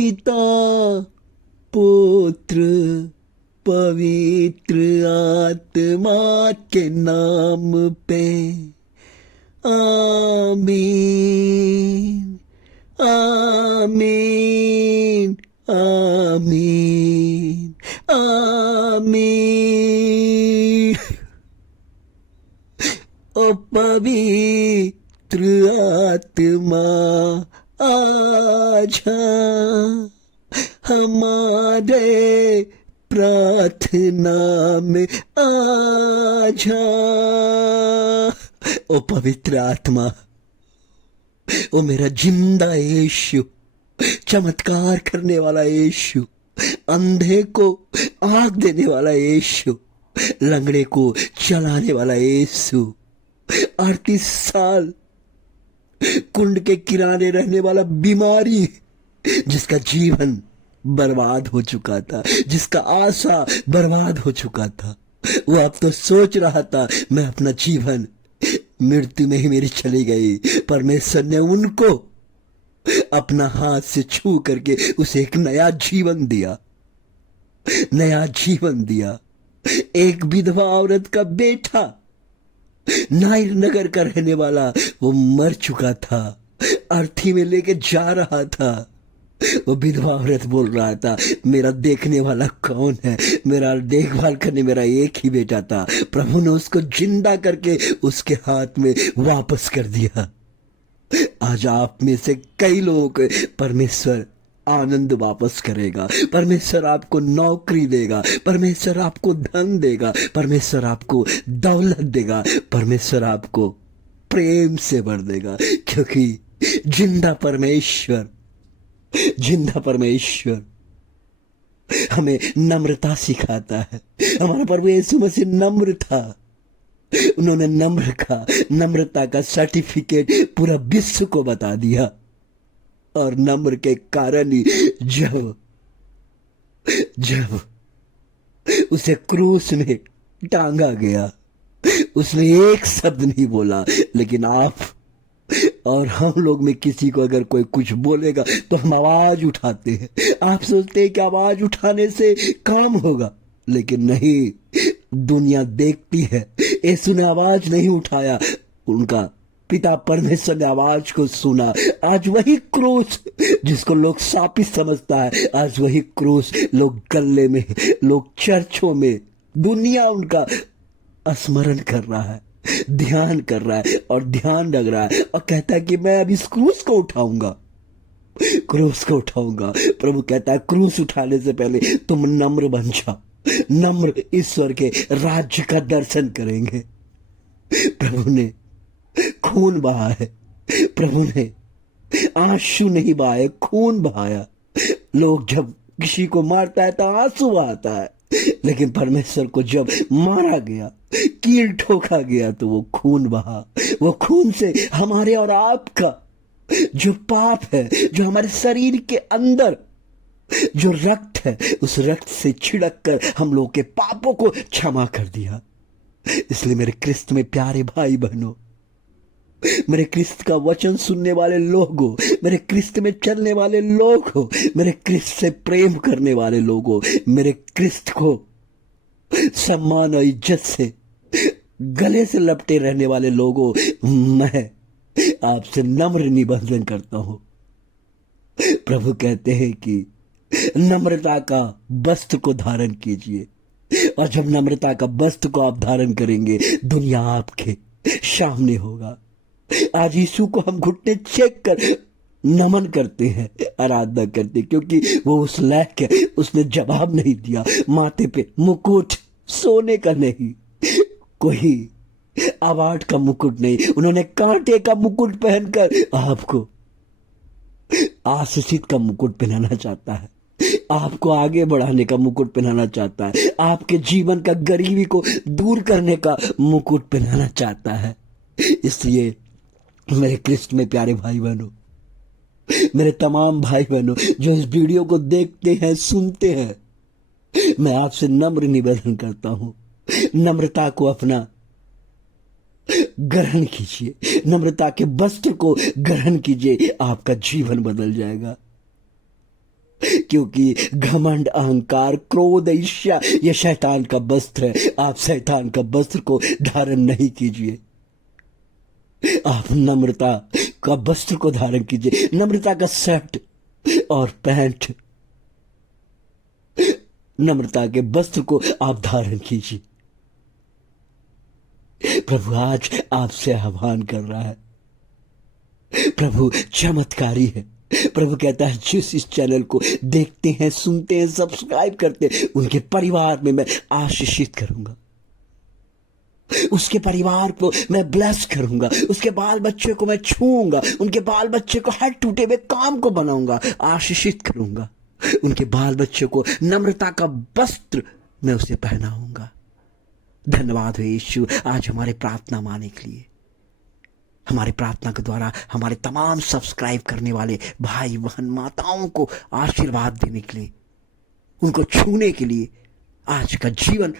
पिता पुत्र पवित्र आत्मा के नाम पे आमीन आमीन आमीन आमीन। ओ पवित्र आत्मा आजा हमारे प्रार्थना में आजा। ओ पवित्र आत्मा, ओ मेरा जिंदा यीशु, चमत्कार करने वाला यीशु, अंधे को आँख देने वाला यीशु, लंगड़े को चलाने वाला यीशु, 38 साल कुंड के किनारे रहने वाला बीमारी, जिसका जीवन बर्बाद हो चुका था, जिसका आशा बर्बाद हो चुका था, वो अब तो सोच रहा था मैं अपना जीवन मृत्यु में ही मेरी चली गई। परमेश्वर ने उनको अपना हाथ से छू करके उसे एक नया जीवन दिया, नया जीवन दिया। एक विधवा औरत का बेटा, नायर नगर का रहने वाला, वो मर चुका था, अर्थी में लेके जा रहा था। वो विधवा औरत बोल रहा था मेरा देखने वाला कौन है, मेरा देखभाल करने मेरा एक ही बेटा था। प्रभु ने उसको जिंदा करके उसके हाथ में वापस कर दिया। आज आप में से कई लोगों को परमेश्वर आनंद वापस करेगा, परमेश्वर आपको नौकरी देगा, परमेश्वर आपको धन देगा, परमेश्वर आपको दौलत देगा, परमेश्वर आपको प्रेम से भर देगा, क्योंकि जिंदा परमेश्वर हमें नम्रता सिखाता है। हमारा प्रभु यीशु मसीह नम्र था। उन्होंने नम्रता का सर्टिफिकेट पूरा विश्व को बता दिया। और नम्र के कारण ही जब उसे क्रूस में टांगा गया, उसने एक शब्द नहीं बोला। लेकिन आप और हम लोग में किसी को अगर कोई कुछ बोलेगा तो हम आवाज उठाते हैं। आप सोचते हैं कि आवाज उठाने से काम होगा, लेकिन नहीं, दुनिया देखती है। यीशु ने आवाज नहीं उठाया, उनका पिता परमेश्वर ने आवाज को सुना। आज वही क्रूस जिसको लोग शापित समझता है, आज वही क्रूस लोग गले में, लोग चर्चों में, दुनिया उनका स्मरण कर रहा है, ध्यान कर रहा है और ध्यान रख रहा है और कहता है कि मैं अब इस क्रूस को उठाऊंगा। प्रभु कहता है क्रूस उठाने से पहले तुम नम्र बन जाओ। नम्र ईश्वर के राज्य का दर्शन करेंगे। प्रभु ने खून बहा है, प्रभु ने आंसू नहीं बहाए, खून बहाया। लोग जब किसी को मारता है तो आंसू बहाता है, लेकिन परमेश्वर को जब मारा गया, कील ठोका गया, तो वो खून बहा। वो खून से हमारे और आपका जो पाप है, जो हमारे शरीर के अंदर जो रक्त है, उस रक्त से छिड़क कर हम लोग के पापों को क्षमा कर दिया। इसलिए मेरे क्रिस्त में प्यारे भाई बहनों, मेरे क्रिस्त का वचन सुनने वाले लोग हो, मेरे क्रिस्त में चलने वाले लोग हो, मेरे क्रिस्त से प्रेम करने वाले लोग हो, मेरे क्रिस्त को सम्मान और इज्जत से गले से लपटे रहने वाले लोग हो, मैं आपसे नम्र निवेदन करता हूं। प्रभु कहते हैं कि नम्रता का वस्त्र को धारण कीजिए, और जब नम्रता का वस्त्र को आप धारण करेंगे, दुनिया आपके सामने होगा। आज यीशु को हम घुटने चेक कर नमन करते हैं, आराधना करते हैं, क्योंकि वो उस लायक है। उसने जवाब नहीं दिया। माथे पे मुकुट सोने का नहीं, कोई अवार्ड का मुकुट नहीं, उन्होंने कांटे का मुकुट पहनकर आपको आशीषित का मुकुट पहनाना चाहता है, आपको आगे बढ़ाने का मुकुट पहनाना चाहता है, आपके जीवन का गरीबी को दूर करने का मुकुट पहनाना चाहता है। इसलिए मेरे क्रिस्त में प्यारे भाई बहनों, मेरे तमाम भाई बहनों जो इस वीडियो को देखते हैं, सुनते हैं, मैं आपसे नम्र निवेदन करता हूं, नम्रता को अपना ग्रहण कीजिए, नम्रता के वस्त्र को ग्रहण कीजिए, आपका जीवन बदल जाएगा। क्योंकि घमंड, अहंकार, क्रोध, ईर्ष्या ये शैतान का वस्त्र है। आप शैतान का वस्त्र को धारण नहीं कीजिए, आप नम्रता का वस्त्र को धारण कीजिए। नम्रता का शर्ट और पैंट, नम्रता के वस्त्र को आप धारण कीजिए। प्रभु आज आपसे आह्वान कर रहा है। प्रभु चमत्कारी है। प्रभु कहता है जिस इस चैनल को देखते हैं, सुनते हैं, सब्सक्राइब करते हैं, उनके परिवार में मैं आशीषित करूंगा, उसके परिवार को मैं ब्लेस करूंगा, उसके बाल बच्चे को मैं छूऊंगा, उनके बाल बच्चे को हर टूटे हुए काम को बनाऊंगा, आशीषित करूंगा, उनके बाल बच्चे को नम्रता का वस्त्र मैं उसे पहनाऊंगा। धन्यवाद हो यीशु आज हमारे प्रार्थना मानने के लिए, हमारी प्रार्थना के द्वारा हमारे तमाम सब्सक्राइब करने वाले भाई बहन माताओं को आशीर्वाद देने के लिए, उनको छूने के लिए आज का जीवन